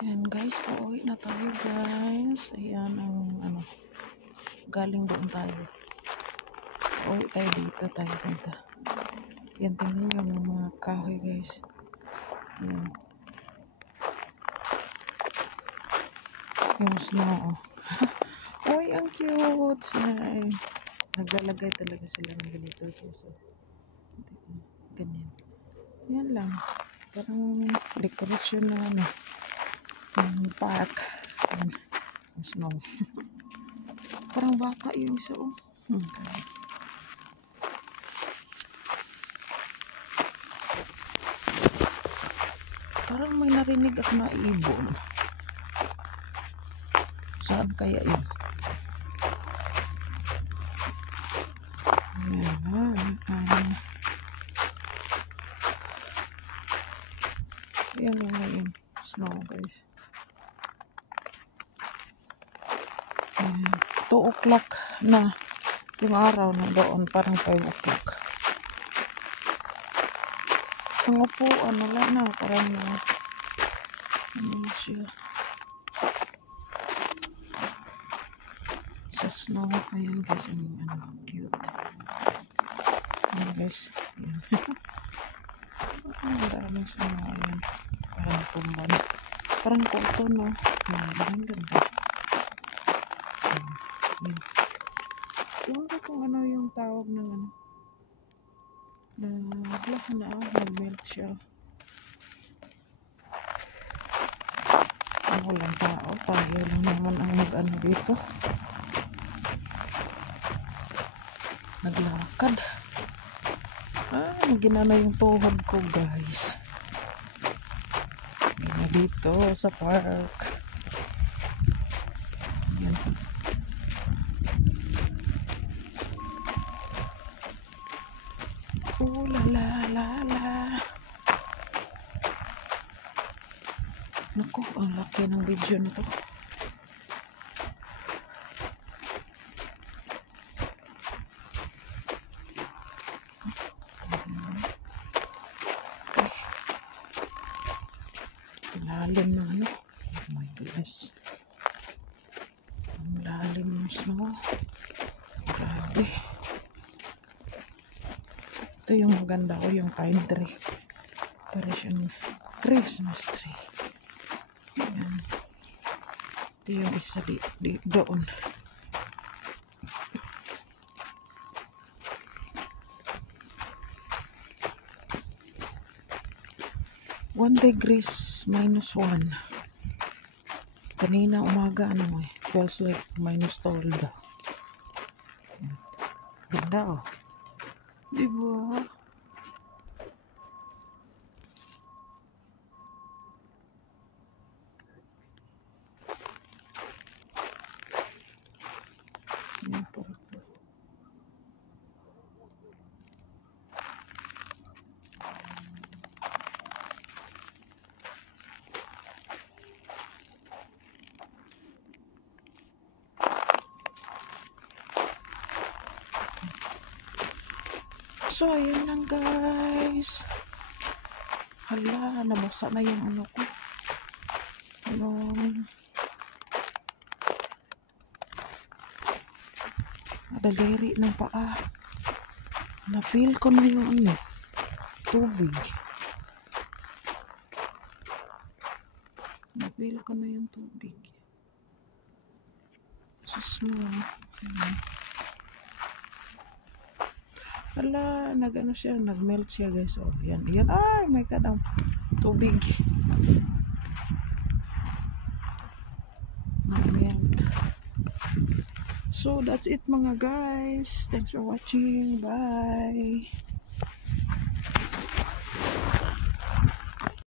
Ayan guys, pauwi na tayo guys. Ayan ang galing doon tayo. Pauwi tayo dito tayo punta. Ayan, tingnan nyo yung mga kahoy guys. Ayan. Yung snow. Uy, ang cute. Ay, naglalagay talaga sila ng ganito. So, ganyan. Yan lang. Parang decoration na ng park. Ayan. Yung snow. Parang baka yung isa. Okay. Parang may narinig ako na ibon. Saan kaya yun? Ayan yung snow guys. 2 o'clock na yung araw na doon, parang 5 o'clock. Ang upuan wala na, parang siya sa snow. Ayan guys, ang cute. Ayan guys, ayan. Ang daming snow. Ayan, parang tumban, parang cotton, no? Ang ganda. Ayan. Ewan ko kung ano yung tawag ng nag-melt siya. Walang tao, tayo lang naman ang mag-ano dito. Naglakad. Ginana yung tuhod ko guys. Gina dito sa park. Ayan. Oh la la la la. Naku, ang laki ng video nito. Lalim ng oh my goodness, ang lalim ng snow, grabe. Ito yung maganda ko, yung pine tree, para siyang Christmas tree. Ayan. Ito yung isa doon. -1 -1. Kanina umaga feels like -12 daw. Ganda diba? Yan po. So, ayan lang guys. Hala, nabasa na yung ko. Yung daliri ng paa. Na-feel ko na yung tubig. Na-feel ko na yung tubig. Susma. Ayan. Hala, nag-melt siya guys. Oh, yan. Ay, may kadang tubig. Nag-melt. So, that's it mga guys. Thanks for watching. Bye.